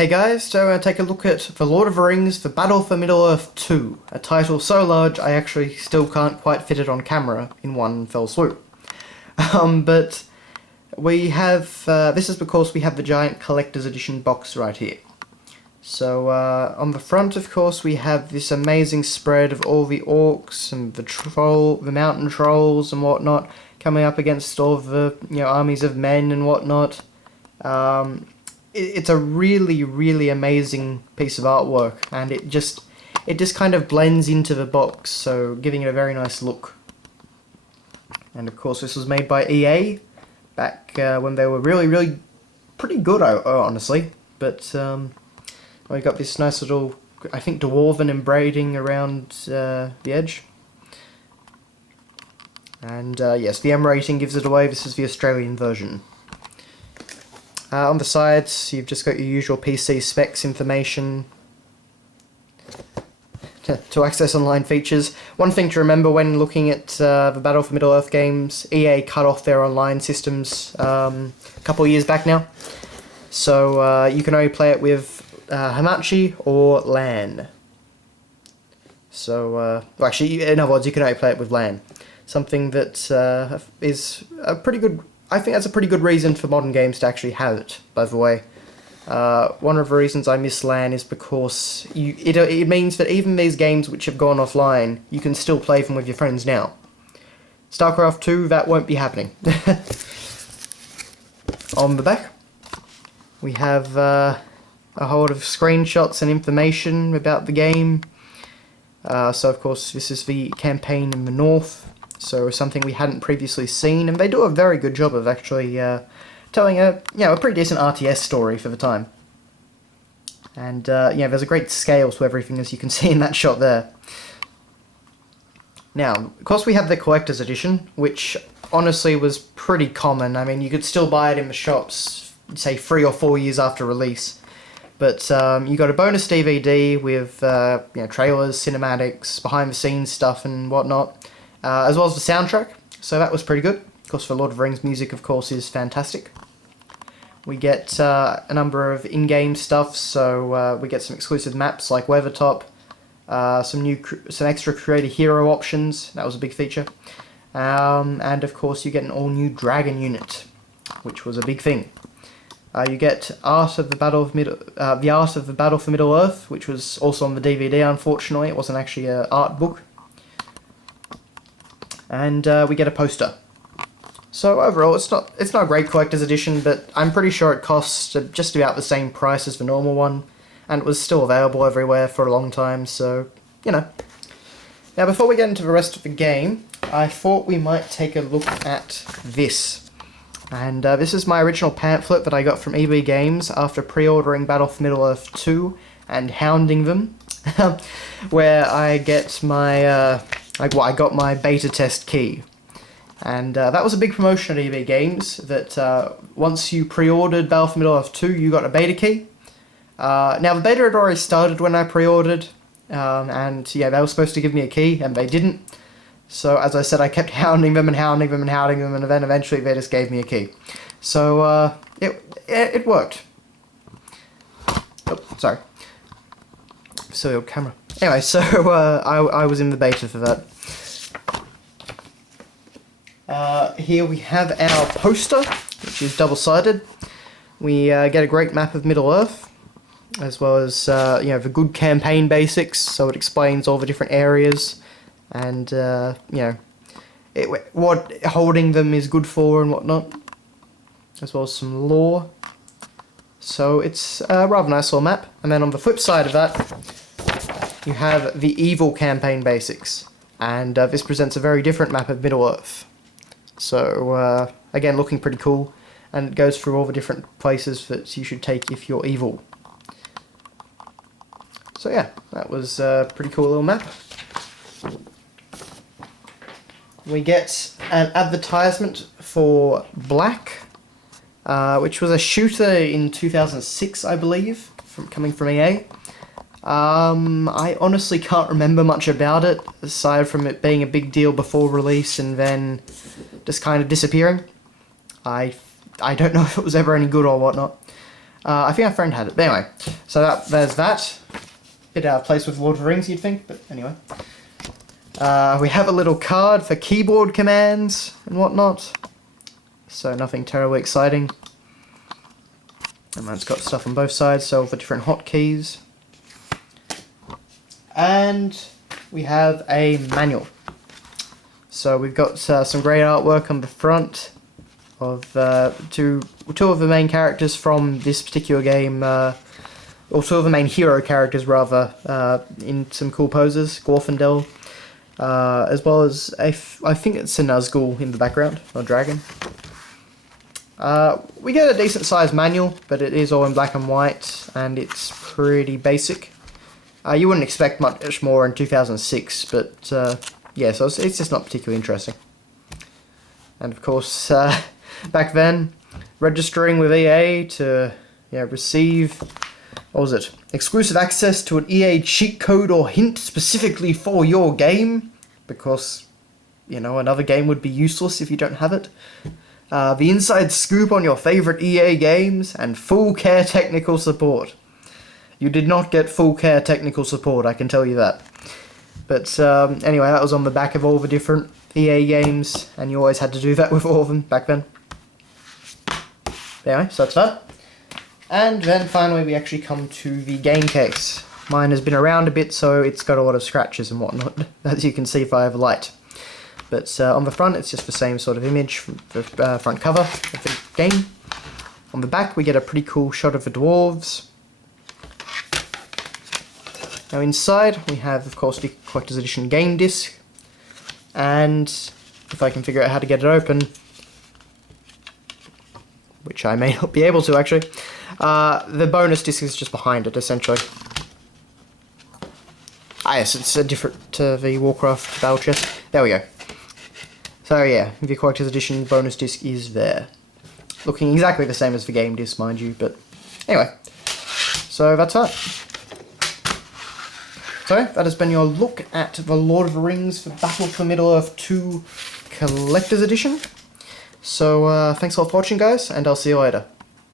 Hey guys, so we're going to take a look at The Lord of the Rings, The Battle for Middle-earth 2, a title so large I actually still can't quite fit it on camera in one fell swoop. But we have, this is because we have the giant collector's edition box right here. So on the front, of course, we have this amazing spread of all the orcs and the mountain trolls and whatnot, coming up against all the armies of men and whatnot. It's a really, really amazing piece of artwork, and it just kind of blends into the box, so giving it a very nice look. And of course, this was made by EA back when they were really pretty good, honestly. But we got this nice little, I think, dwarven embroidering around the edge. And yes, the M rating gives it away. This is the Australian version. On the sides, you've just got your usual PC specs information to access online features. One thing to remember when looking at the Battle for Middle-earth games, EA cut off their online systems a couple of years back now. So you can only play it with Hamachi or LAN. So, well, actually, in other words, you can only play it with LAN. Something that is a pretty good... I think that's a pretty good reason for modern games to actually have it, by the way. One of the reasons I miss LAN is because it means that even these games which have gone offline, you can still play them with your friends now. StarCraft 2, that won't be happening. On the back, we have a whole lot of screenshots and information about the game. So of course, this is the campaign in the north. So something we hadn't previously seen, and they do a very good job of actually telling a pretty decent RTS story for the time. And there's a great scale to everything, as you can see in that shot there. Now, of course, we have the collector's edition, which honestly was pretty common. I mean, you could still buy it in the shops, say 3 or 4 years after release. But you got a bonus DVD with trailers, cinematics, behind-the-scenes stuff, and whatnot. As well as the soundtrack, so that was pretty good. Of course, for Lord of the Rings, music, of course, is fantastic. We get a number of in-game stuff, so we get some exclusive maps like Weathertop, some extra creator hero options, that was a big feature, and of course you get an all-new dragon unit, which was a big thing. You get Art of the Battle for Middle-earth, which was also on the DVD. Unfortunately, it wasn't actually an art book. And we get a poster. So overall, it's not a great collector's edition, but I'm pretty sure it costs just about the same price as the normal one, and it was still available everywhere for a long time, so, Now, before we get into the rest of the game, I thought we might take a look at this. And this is my original pamphlet that I got from EB Games after pre-ordering Battle for Middle-earth 2 and hounding them, where I get my... I got my beta test key, and that was a big promotion at EB Games, that once you pre-ordered Battle for Middle-earth 2, you got a beta key. Now, the beta had already started when I pre-ordered, and they were supposed to give me a key, and they didn't. So, as I said, I kept hounding them, and then eventually they just gave me a key. So, it worked. Oh, sorry. Silly old camera. Anyway, so I was in the beta for that. Here we have our poster, which is double-sided. We get a great map of Middle-earth, as well as the good campaign basics. So it explains all the different areas, and what holding them is good for and whatnot, as well as some lore. So it's a rather nice little map. And then on the flip side of that, you have the evil campaign basics, and this presents a very different map of Middle-earth. So, again, looking pretty cool, and it goes through all the different places that you should take if you're evil. So yeah, that was a pretty cool little map. We get an advertisement for Black, which was a shooter in 2006, I believe, coming from EA. I honestly can't remember much about it, aside from it being a big deal before release and then just kind of disappearing. I don't know if it was ever any good or whatnot. I think our friend had it. But anyway, so there's that. Bit out of place with Lord of the Rings, you'd think, but anyway. We have a little card for keyboard commands and whatnot. So nothing terribly exciting. And mine's got stuff on both sides, so for different hotkeys. And we have a manual. So we've got some great artwork on the front of two of the main characters from this particular game, or two of the main hero characters rather, in some cool poses, Glorfindel, as well as I think it's a Nazgul in the background, or dragon. We get a decent sized manual, but it is all in black and white, and it's pretty basic. You wouldn't expect much more in 2006, but yeah, so it's just not particularly interesting. And of course, back then, registering with EA to receive, what was it, exclusive access to an EA cheat code or hint specifically for your game, because, you know, another game would be useless if you don't have it. The inside scoop on your favourite EA games, and full care technical support. You did not get full care technical support, I can tell you that. But anyway, that was on the back of all the different EA games, and you always had to do that with all of them back then. Anyway, so that's that. And then finally we actually come to the game case. Mine has been around a bit, so it's got a lot of scratches and whatnot, as you can see if I have a light. But on the front, it's just the same sort of image from the front cover of the game. On the back, we get a pretty cool shot of the dwarves. Now inside, we have, of course, the Collector's Edition game disc. And if I can figure out how to get it open, which I may not be able to actually, the bonus disc is just behind it, essentially. Ah yes, it's different to the Warcraft battle chest. There we go. So yeah, the Collector's Edition bonus disc is there. Looking exactly the same as the game disc, mind you, but anyway. So that's that. So that has been your look at the Lord of the Rings for Battle for Middle-earth 2 Collector's Edition. So thanks a lot for watching, guys, and I'll see you later.